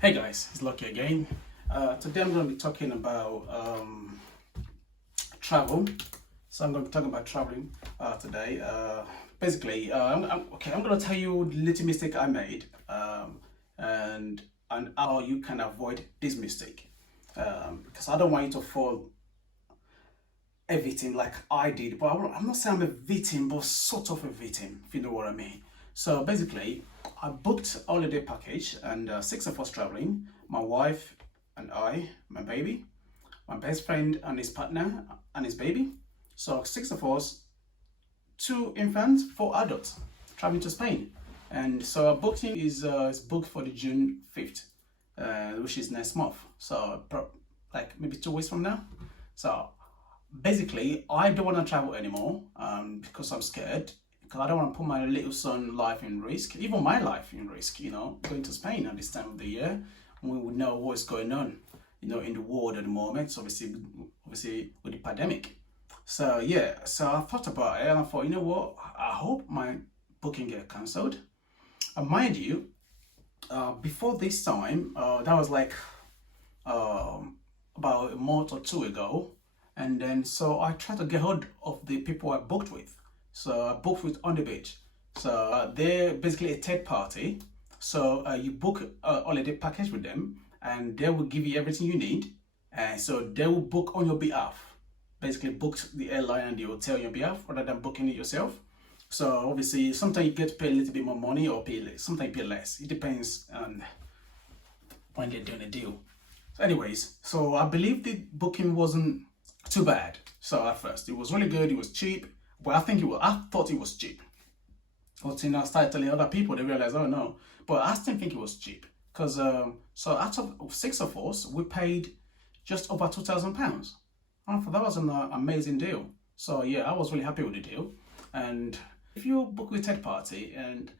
Hey guys, it's Lucky again. Today I'm going to be talking about travel. So I'm going to be talking about traveling today. Basically, I'm going to tell you the little mistake I made and how you can avoid this mistake. Because I don't want you to fall a victim like I did. But I'm not saying I'm a victim, but sort of a victim, if you know what I mean. So basically, I booked a holiday package and six of us traveling, my wife and I, my baby, my best friend and his partner and his baby. So six of us, two infants, four adults, traveling to Spain. And so our booking is booked for the June 5th, which is next month. So like maybe 2 weeks from now. So basically, I don't want to travel anymore because I'm scared. Because I don't want to put my little son's life in risk, even my life in risk. Going to Spain at this time of the year, when we would know what's going on, in the world at the moment. So obviously with the pandemic. So yeah, so I thought about it and I thought, you know what? I hope my booking get cancelled. And mind you, before this time, that was like about a month or two ago. And then so I tried to get hold of the people I booked with. So I booked with On the Beach. So they're basically a third party. So you book a holiday package with them and they will give you everything you need. And so they will book on your behalf. Basically book the airline and the hotel on your behalf rather than booking it yourself. So obviously sometimes you get to pay a little bit more money or pay less. Sometimes you pay less. It depends on when they're doing a deal. So anyways, so I believe the booking wasn't too bad. So at first it was really good, it was cheap. But I thought it was cheap. Until I started telling other people, they realized, oh no. But I still think it was cheap. Because so out of six of us, we paid just over £2,000. I thought that was an amazing deal. So yeah, I was really happy with the deal. And if you book with third party and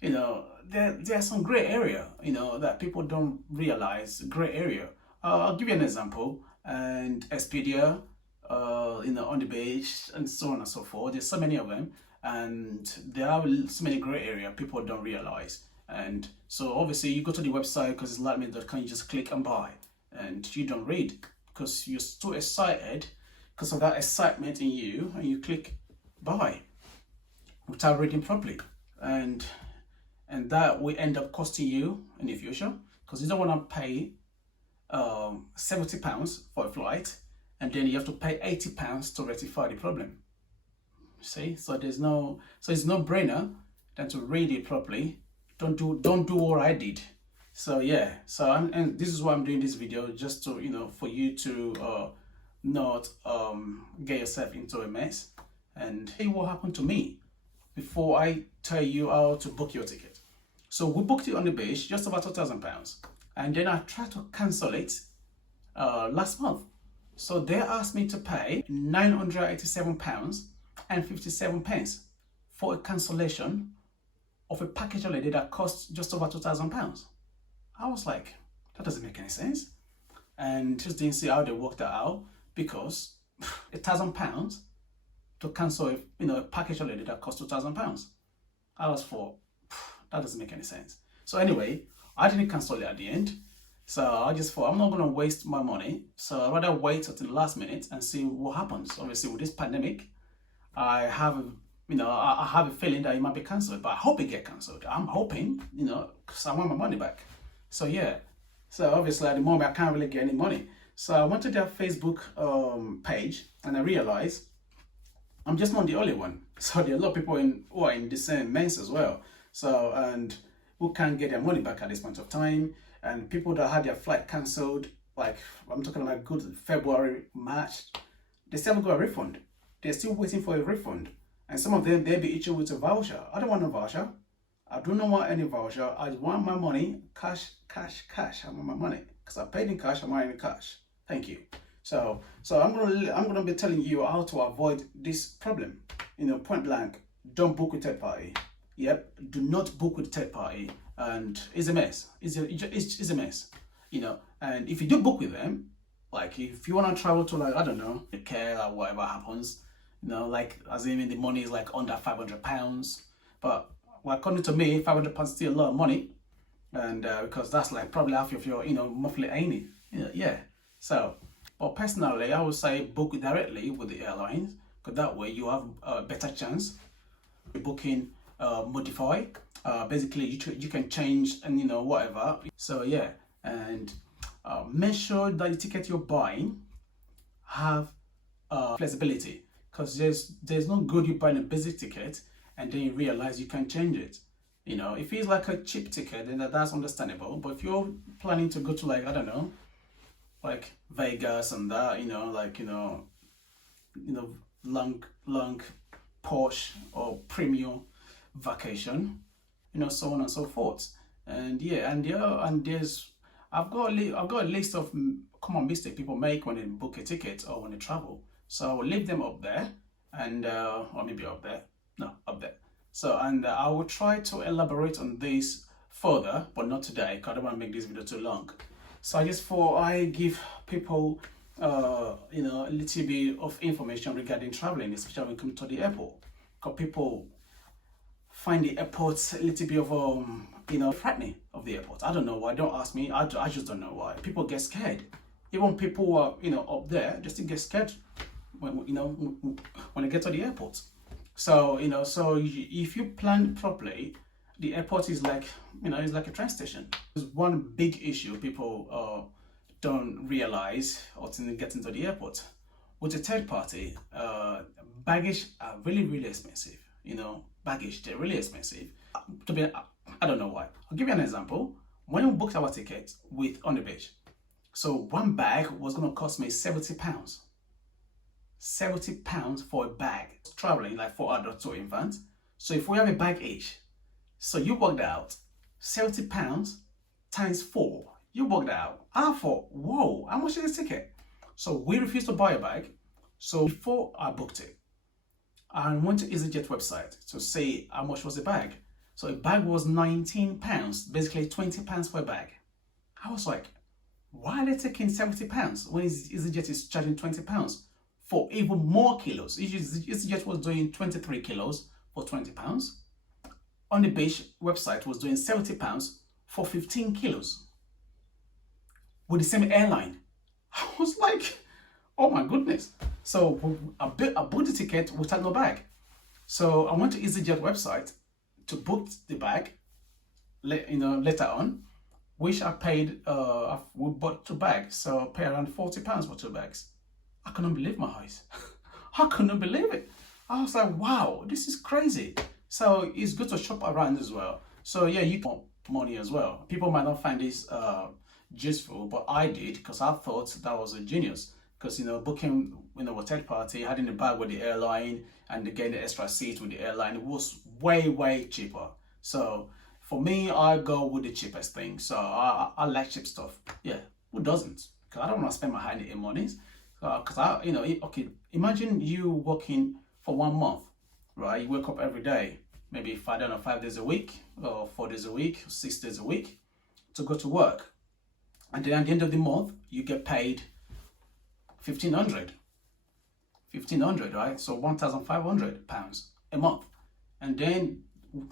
there's some gray area, that people don't realize, gray area. I'll give you an example. And Expedia, On the Beach, and so on and so forth. There's so many of them, and there are so many gray area people don't realize. And so obviously you go to the website because it's lightme.com, you just click and buy, and you don't read because you're too excited because of that excitement in you, and you click buy without reading properly, and that will end up costing you in the future because you don't want to pay £70 for a flight and then you have to pay £80 to rectify the problem. See, so it's no brainer than to read it properly. Don't do what I did. So yeah, and this is why I'm doing this video, just to for you to not get yourself into a mess and see what happened to me before I tell you how to book your ticket. So we booked it On the Beach, just about £2,000, and then I tried to cancel it last month. So they asked me to pay £987.57 for a cancellation of a package holiday that cost just over £2,000. I was like, that doesn't make any sense. And just didn't see how they worked that out because £1,000 to cancel a package holiday that cost £2,000. I was for that doesn't make any sense. So anyway, I didn't cancel it at the end. So I just thought I'm not going to waste my money. So I'd rather wait until the last minute and see what happens. Obviously, with this pandemic, I have I have a feeling that it might be cancelled, but I hope it get cancelled. I'm hoping, because I want my money back. So yeah. So obviously at the moment I can't really get any money. So I went to their Facebook page and I realized I'm just not the only one. So there are a lot of people who are in the same mess as well. So and who can't get their money back at this point of time. And people that had their flight cancelled, like I'm talking about good February, March, they still haven't got a refund. They're still waiting for a refund. And some of them, they'll be issued with a voucher. I don't want a voucher. I do not want any voucher. I want my money, cash, cash, cash. I want my money. Because I paid in cash, I want it in cash. Thank you. So I'm gonna be telling you how to avoid this problem. Point blank, don't book with third party. Yep, do not book with third party. And it's a mess. It's a mess. And if you do book with them, like if you want to travel to, like, I don't know, the care or whatever happens, like as in the money is like under £500. But well, according to me, £500 is still a lot of money. and because that's like probably half of your monthly earning. Yeah. So, but personally, I would say book directly with the airlines, because that way you have a better chance booking modify. Basically, you can change and whatever. So yeah, and make sure that the ticket you're buying have flexibility, because there's no good you buying a basic ticket and then you realize you can change it. If it's like a cheap ticket, then that's understandable. But if you're planning to go to, like, I don't know, like Vegas and that, like long posh or premium vacation, so on and so forth. And yeah, and there's I've got a list of common mistakes people make when they book a ticket or when they travel. So I will leave them up there, and or maybe up there, no, up there. So, and I will try to elaborate on this further, but not today, because I don't want to make this video too long. So I just thought I give people a little bit of information regarding traveling, especially when it comes to the airport, because people find the airports a little bit of frightening of the airport. I don't know why. Don't ask me. I just don't know why. People get scared. Even people who are up there, they still get scared when when they get to the airport. So so if you plan properly, the airport is like it's like a train station. There's one big issue people don't realize until they get into the airport. With a third party, baggage are really expensive. Baggage, they're really expensive. I don't know why. I'll give you an example. When we booked our ticket with On the Beach, so one bag was going to cost me £70. £70 for a bag. Traveling like 4 adults to infants. So if we have a bag each, so you worked out £70 times 4. You worked out. I thought, whoa, how much is the ticket? So we refused to buy a bag. So before I booked it, I went to EasyJet website to see how much was the bag. So a bag was £19, basically £20 for a bag. I was like, why are they taking £70 when EasyJet is charging £20 for even more kilos? EasyJet was doing 23 kilos for £20. On the Beach website was doing £70 for 15 kilos with the same airline. I was like, oh my goodness. So I booked the ticket without no bag. So I went to EasyJet website to book the bag, later on, which I paid, we bought 2 bags, so I paid around £40 for 2 bags. I couldn't believe my eyes. I couldn't believe it. I was like, wow, this is crazy. So it's good to shop around as well. So yeah, you can money as well. People might not find this useful, but I did, because I thought that was a genius. Because booking a third party, having the bag with the airline and getting the extra seat with the airline, it was way cheaper. So for me, I go with the cheapest thing. So I like cheap stuff. Yeah, who doesn't? Because I don't want to spend my high money. Because okay, imagine you working for 1 month, right? You wake up every day, maybe 5 days a week, or 4 days a week, 6 days a week, to go to work, and then at the end of the month, you get paid 1,500, right? So £1,500 a month, and then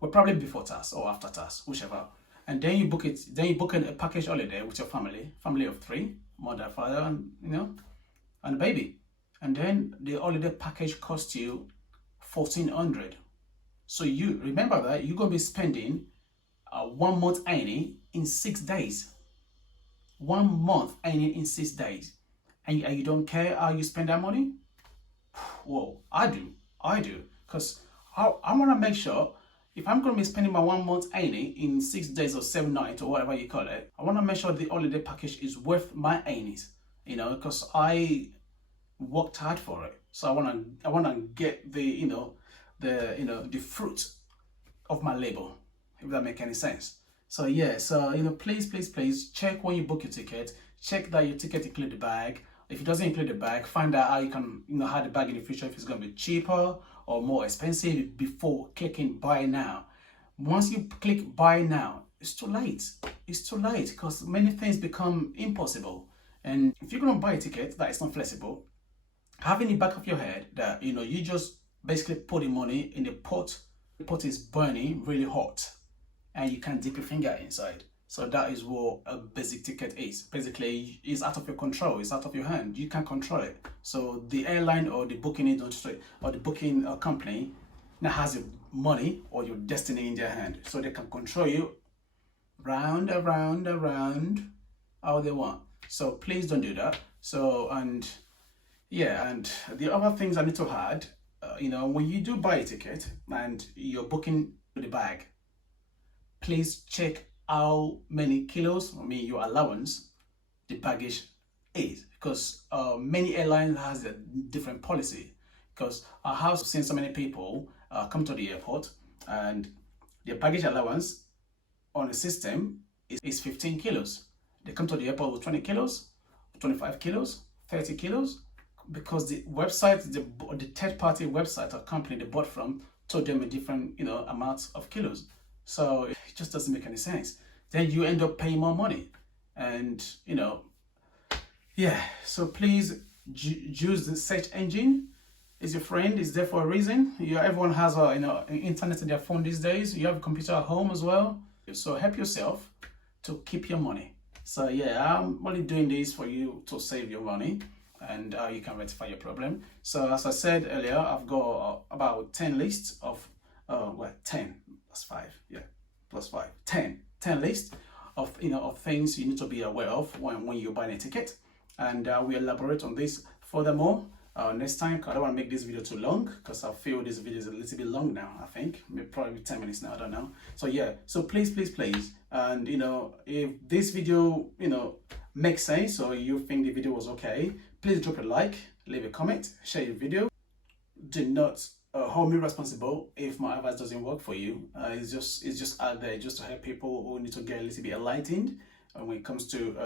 well, probably before tax or after tax, whichever. And then you book it. Then you book a package holiday with your family of 3, mother, father, and and a baby. And then the holiday package costs you 1,400. So you remember that you're gonna be spending 1 month earning in 6 days. 1 month earning in 6 days. And you don't care how you spend that money? Well, I do, because I want to make sure, if I'm going to be spending my 1 month earning in 6 days or 7 nights or whatever you call it, I want to make sure the holiday package is worth my earnings, because I worked hard for it. So I want to get the the fruit of my labor, if that makes any sense. So yeah, so please check when you book your ticket. Check that your ticket includes the bag. If it doesn't include the bag, find out how you can have the bag in the future, if it's going to be cheaper or more expensive, before clicking buy now. Once you click buy now, it's too late. It's too late, because many things become impossible. And if you're going to buy a ticket that is not flexible, have in the back of your head that you just basically put the money in the pot. The pot is burning really hot, and you can't dip your finger inside. So that is what a basic ticket is. Basically, it's out of your control. It's out of your hand. You can't control it. So the airline or the booking industry or the booking company now has your money or your destiny in their hand. So they can control you round, around how they want. So please don't do that. So, and yeah, and the other things I need to add, when you do buy a ticket and you're booking the bag, please check how many kilos, your allowance, the baggage is, because many airlines has a different policy. Because I have seen so many people come to the airport and their baggage allowance on the system is 15 kilos. They come to the airport with 20 kilos, 25 kilos, 30 kilos, because the website, the third-party website or company they bought from told them a different, amounts of kilos. So it just doesn't make any sense. Then you end up paying more money, and yeah. So please use the search engine. Is your friend. Is there for a reason. Everyone has internet in their phone these days. You have a computer at home as well. So help yourself to keep your money. So yeah, I'm only doing this for you to save your money and you can rectify your problem. So as I said earlier, I've got about 10 lists of 10 plus 5, yeah, plus 5, 10 lists of of things you need to be aware of when you're buying a ticket, and we elaborate on this furthermore next time. I don't want to make this video too long because I feel this video is a little bit long now. I think maybe probably 10 minutes now, I don't know. So yeah, so please, and if this video makes sense or you think the video was okay, please drop a like, leave a comment, share your video. Do not hold me responsible if my advice doesn't work for you. It's just out there just to help people who need to get a little bit enlightened when it comes to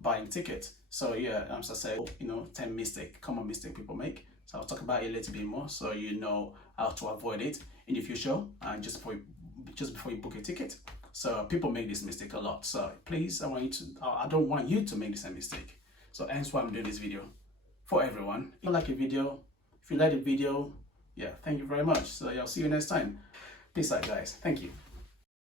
buying tickets. So yeah, I'm just saying 10 common mistake people make. So I'll talk about it a little bit more so you know how to avoid it in the future and just before you book a ticket. So people make this mistake a lot. So please, I don't want you to make the same mistake. So hence why I'm doing this video for everyone. If you like a video, if you like the video, yeah, thank you very much. So I'll see you next time. Peace out, guys. Thank you.